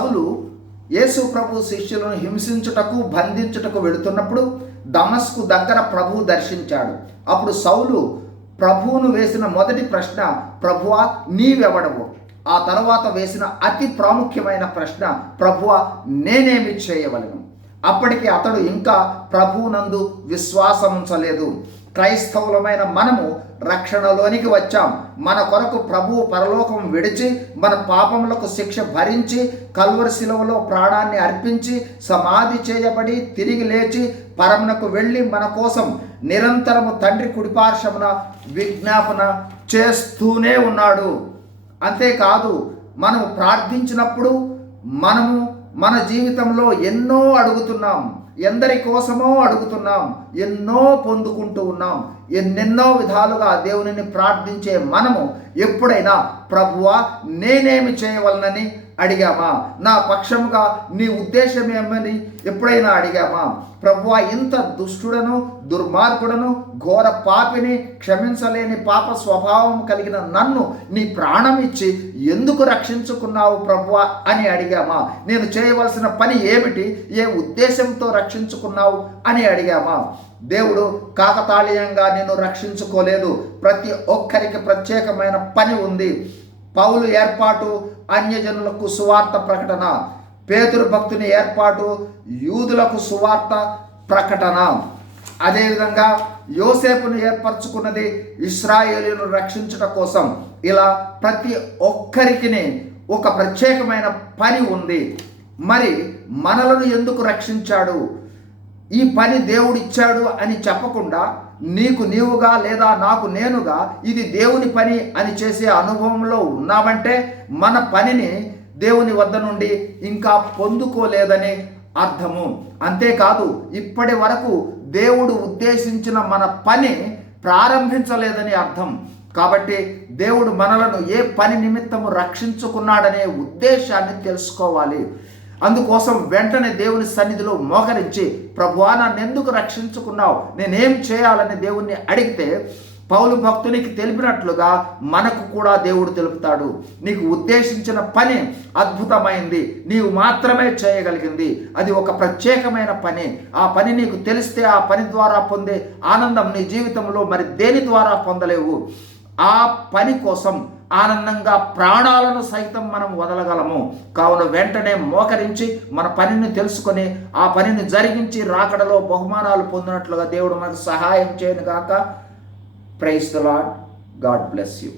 సౌలు యేసు ప్రభు శిష్యులను హింసించుటకు బంధించుటకు వెళుతున్నప్పుడు దమస్కు దగ్గర ప్రభువు దర్శించాడు. అప్పుడు సౌలు ప్రభువును వేసిన మొదటి ప్రశ్న, ప్రభువా నీవెవడవు? ఆ తర్వాత వేసిన అతి ప్రాముఖ్యమైన ప్రశ్న, ప్రభువా నేనేమి చేయవలెను? అప్పటికి అతడు ఇంకా ప్రభువునందు విశ్వాసముంచలేదు. క్రైస్తవులమైన మనము రక్షణలోనికి వచ్చాం. మన కొరకు ప్రభువు పరలోకం విడిచి మన పాపములకు శిక్ష భరించి కల్వరి శిలువలో ప్రాణాన్ని అర్పించి సమాధి చేయబడి తిరిగి లేచి పరమునకు వెళ్ళి మన కోసం నిరంతరము తండ్రి కుడిపార్శ్వమున విజ్ఞాపన చేస్తూనే ఉన్నాడు. అంతేకాదు, మనము ప్రార్థించినప్పుడు మనము మన జీవితంలో ఎన్నో అడుగుతున్నాం, ఎందరి కోసమో అడుగుతున్నాం, ఎన్నో పొందుకుంటూ ఉన్నాం. ఎన్నెన్నో విధాలుగా దేవునిని ప్రార్థించే మనము ఎప్పుడైనా ప్రభువా నేనేమి చేయవలనని అడిగామా? నా పక్షముగా నీ ఉద్దేశం ఏమని ఎప్పుడైనా అడిగామా? ప్రభువా ఇంత దుష్టుడను దుర్మార్గుడను ఘోర పాపిని క్షమించలేని పాప స్వభావం కలిగిన నన్ను నీ ప్రాణం ఇచ్చి ఎందుకు రక్షించుకున్నావు ప్రభువా అని అడిగామా? నేను చేయవలసిన పని ఏమిటి? ఏ ఉద్దేశంతో రక్షించుకున్నావు అని అడిగామా? దేవుడు కాకతాళీయంగా నిన్ను రక్షించుకోలేదు. ప్రతి ఒక్కరికి ప్రత్యేకమైన పని ఉంది. పౌలు ఏర్పాటు అన్యజనులకు సువార్త ప్రకటన, పేతురు భక్తుని ఏర్పాటు యూదులకు సువార్త ప్రకటన. అదేవిధంగా యోసేపును ఏర్పరచుకున్నది ఇశ్రాయేలును రక్షించుట కోసం. ఇలా ప్రతి ఒక్కరికి ఒక ప్రత్యేకమైన పని ఉంది. మరి మనలను ఎందుకు రక్షించాడు? ఈ పని దేవుడిచ్చాడు అని చెప్పకుండా నీకు నీవుగా లేదా నాకు నేనుగా ఇది దేవుని పని అని చేసే అనుభవంలో ఉన్నామంటే మన పనిని దేవుని వద్ద నుండి ఇంకా పొందుకోలేదని అర్థము. అంతేకాదు, ఇప్పటి వరకు దేవుడు ఉద్దేశించిన మన పని ప్రారంభించలేదని అర్థం. కాబట్టి దేవుడు మనలను ఏ పని నిమిత్తము రక్షించుకున్నాడనే ఉద్దేశాన్ని తెలుసుకోవాలి. అందుకోసం వెంటనే దేవుని సన్నిధిలో మోకరించి, ప్రభువా నన్ను ఎందుకు రక్షించుకున్నావు, నేనేం చేయాలని దేవుణ్ణి అడిగితే పౌలు భక్తునికి తెలిపినట్లుగా మనకు కూడా దేవుడు తెలుపుతాడు. నీకు ఉద్దేశించిన పని అద్భుతమైంది, నీవు మాత్రమే చేయగలిగింది. అది ఒక ప్రత్యేకమైన పని. ఆ పని నీకు తెలిస్తే ఆ పని ద్వారా పొందే ఆనందం నీ జీవితంలో మరి దేని ద్వారా పొందలేవు. ఆ పని కోసం ఆనందంగా ప్రాణాలను సైతం మనం వదలగలము. కావున వెంటనే మోకరించి మన పనిని తెలుసుకొని ఆ పనిని జరిగించి రాకడలో బహుమానాలు పొందినట్లుగా దేవుడు మనకు సహాయం చేయను గాక. Praise the Lord. God bless you.